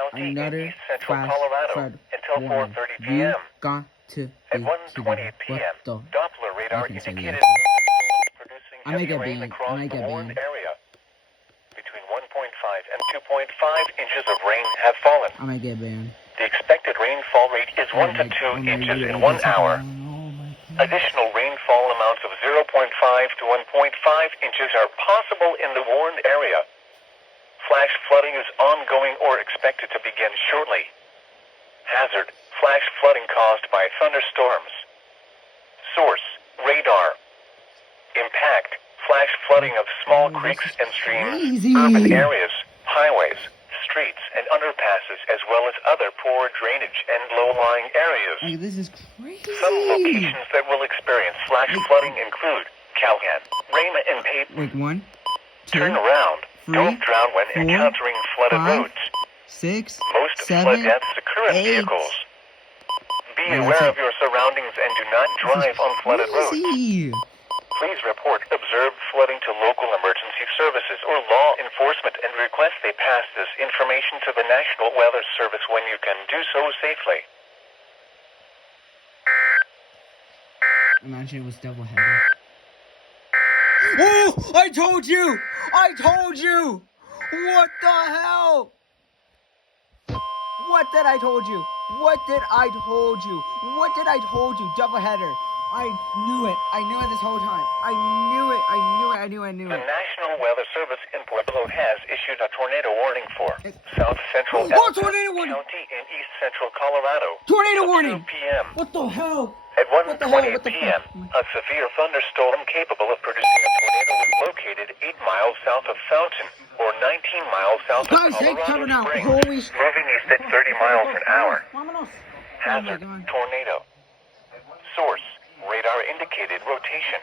County in another east central flash Colorado flood until warning. 4:30 You p.m. got to be At 1:20 kidding. p.m., What the? Doppler radar can say indicated that. thunderstorms producing I might heavy get rain banned. I across might the get warned banned. area. Between 1.5 and 2.5 inches of rain have fallen. I might get banned. The expected rainfall rate is 1 to 2 inches in 1 hour. Additional rainfall amounts of 0.5 to 1.5 inches are possible in the warned area. Flash flooding is ongoing or expected to begin shortly. Hazard: flash flooding caused by thunderstorms. Source: radar. Impact: flash flooding of small creeks and streams, urban areas, highways, streets, and underpasses, as well as other poor drainage and low-lying areas. Like, this is crazy. Some locations that will experience flash flooding include Calhoun, Rama, and Peyton. Wait, 1, 2, Turn around. 3, Don't drown when 4, encountering flooded 5, roads. 6, Most 7, flood deaths occur in 8. vehicles. Be Oh, aware that's of your surroundings and do not drive on flooded roads. crazy. Please report observed flooding to local emergency services or law enforcement and request they pass this information to the National Weather Service when you can do so safely. Imagine it was double-headed. Oh! I told you! I told you! What the hell? What did I told you? What did I told you? What did I told you? Doubleheader. I knew it. I knew it this whole time. I knew it. The National Weather Service in Pueblo has issued a tornado warning for south central El Paso tornado warning! County in east central Colorado. Tornado Till warning! 2 p.m. What the hell? At What the hell? 1:20 What the p.m., fuck? a severe thunderstorm capable of producing a tornado was located 8 miles south of Fountain, or 19 miles south of Guys, take cover Colorado now. Springs, Holy sh- moving east at 30 miles an hour. Vámonos. Hazard: God. tornado. Source: radar indicated rotation.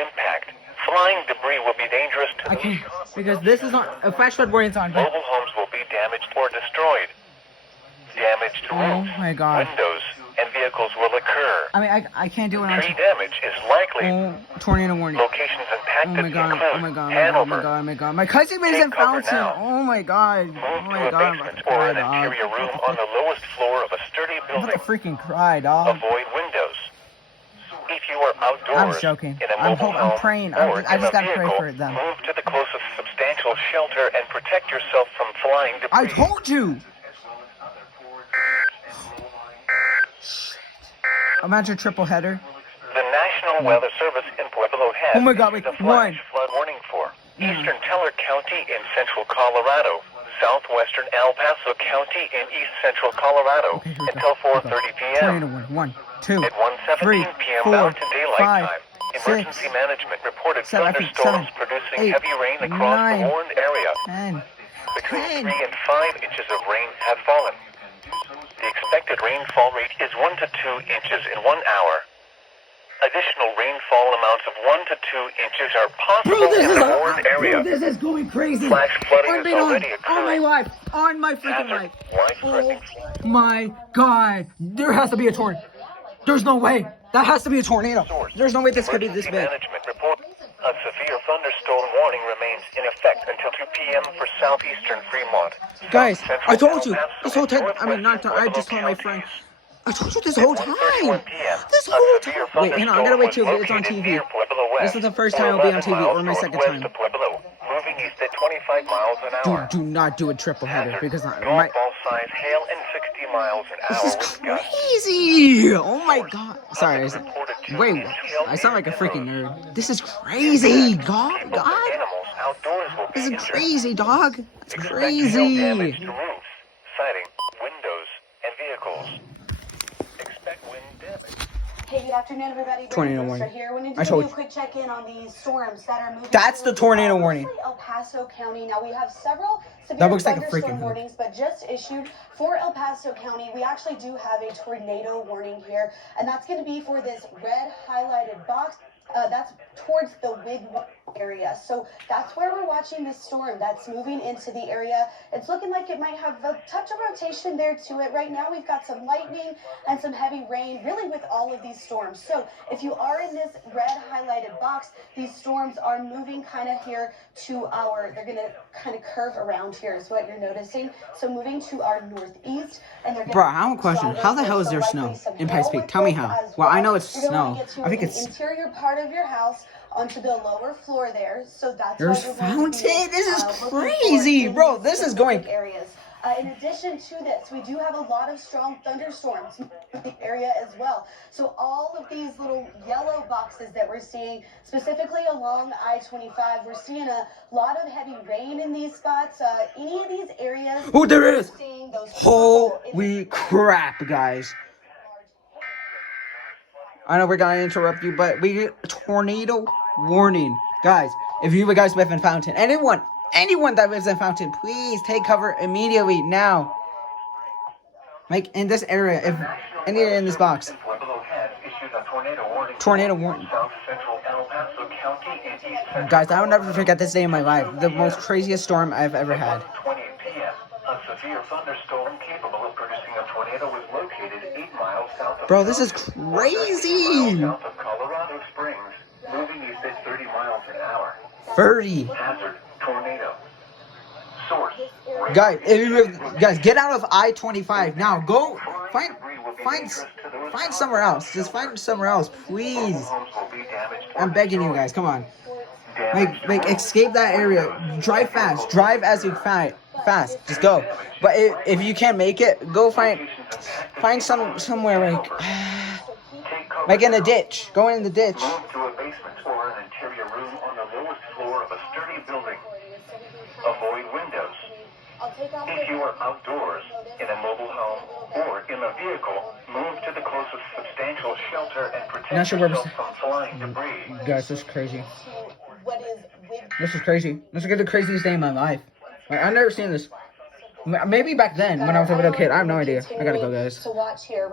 Impact: flying debris will be dangerous to I those can't, caught because with this is on a flash flood warning on. mobile homes will be damaged or destroyed. Damage to Oh roofs, my God. windows, and vehicles will occur. I mean, I can't do it on. Tree damage is likely. Oh, tornado warning. Locations Oh impacted my God. include Oh my God. Hanover. My cousin lives Take in cover Fountain. now. Oh my God. Move Oh to my a God. I'm about basement to or cry, an dog. interior room on the lowest floor of a sturdy I'm about building. to freaking cry, dog. Avoid windows. If you are outdoors I was joking. in a I'm mobile I'm home praying. or I in just a gotta pray vehicle, for them. move to the closest substantial shelter and protect yourself from flying debris. I told you. Imagine triple header. The National Weather Service in Pueblo has Oh my God, issued wait, a flash one. flood warning for eastern Teller County in central Colorado, southwestern El Paso County in east central Colorado Okay, here we go. until Here we go. 4:30 p.m. Tornado warning. 1, 2, At 1:17 3, p.m. 4, Mountain Daylight 5, Time, 6, emergency management reported 7, thunderstorms 7, producing 8, heavy rain across 9, the warned area. 10, Between 10. 3 and 5 inches of rain have fallen. The expected rainfall rate is 1 to 2 inches in 1 hour. Additional rainfall amounts of 1 to 2 inches are possible in the warned area. This is going crazy. Flash flooding is been already on occurring. my life, on my freaking Hazard: life. life-threatening Oh my God, there has to be a tornado. There's no way. That has to be a tornado. source. There's no way this could be this Emergency big. management report: a severe thunderstorm warning remains in effect until 2 p.m. for southeastern Fremont. Guys, South I central told you El Paso, this whole and time. I mean, not. northwestern I just Pueblo told my friend. counties. I told you this At whole 1:31 time. p.m., This a whole severe time. Wait, hang on. I gotta wait till thunderstorm it's on was TV. located near Pueblo West, This is the first or time I'll be on 11 TV, miles or my second northwest time. of Pueblo, moving east at 25 miles an hour. Do not do a triple header Hazard: because golf my. ball size hail and 60 miles an This hour is with gusts. crazy! Oh my God! Sorry. Public reported 2 Wait, inch hail I sound like a near freaking Penrose. nerd. This is crazy, God! People and animals outdoors will be This is injured. crazy, dog. That's Expect hail damage crazy. to roofs, siding, windows, and vehicles. Expect wind damage. Hey, good afternoon, everybody. Tornado Brandon warning. Brewster here. Wanted I to give told you a you. quick check-in on these storms that are moving. That's the through, tornado warning. mostly El Paso County. Now we have several severe That looks like a thunderstorm freaking hook. warnings, but just issued for El Paso County. We actually do have a tornado warning here, and that's going to be for this red highlighted box. That's towards the Wigwam area. So that's where we're watching this storm that's moving into the area. It's looking like it might have a touch of rotation there to it. Right now we've got some lightning and some heavy rain, really with all of these storms. So if you are in this red highlighted box, these storms are moving kind of here to they're going to kind of curve around here is what you're noticing. So moving to our northeast. And they're Bro, I have a question. How the hell is there snow in Pikes Peak? Tell me how. Well, I know it's snow. I think it's... interior part of your house onto the lower floor there. So that's There's fountain? This is crazy, bro. This is going... areas. In addition to this, we do have a lot of strong thunderstorms in the area as well. So all of these little yellow boxes that we're seeing, specifically along I-25, we're seeing a lot of heavy rain in these spots. Any of these areas... Oh, there it is! Seeing those Holy crap, guys. I know we're gonna interrupt you, but we get tornado warning. Guys, if you guys live in Fountain, anyone that lives in Fountain, please take cover immediately now. Like in this area, if any in this box. Tornado warning. Guys, I will never forget this day in my life. The most craziest storm I've ever had. A severe thunderstorm capable of producing a tornado was located 8 miles south of... Bro, this is crazy. South of Colorado Springs, moving east at 30 miles an hour. 30. Hazard, tornado. Source. Guys, get out of I-25 now. Go find somewhere else. Just find somewhere else, please. I'm begging you guys. Come on. Like escape that area. Drive fast. Drive as you fast. Just go. But if you can't make it, go find somewhere like in a ditch. Go in the ditch. Move to a basement or an interior room on the lowest floor of a sturdy building. Avoid windows. If you are outdoors, in a mobile home, or in a vehicle, move to the closest substantial shelter and protect yourself from flying debris. Guys, this is crazy. This is crazy. This is the craziest day in my life. Like, I've never seen this. Maybe back then, when I was a little kid. I have no idea. I gotta go, guys. So watch here.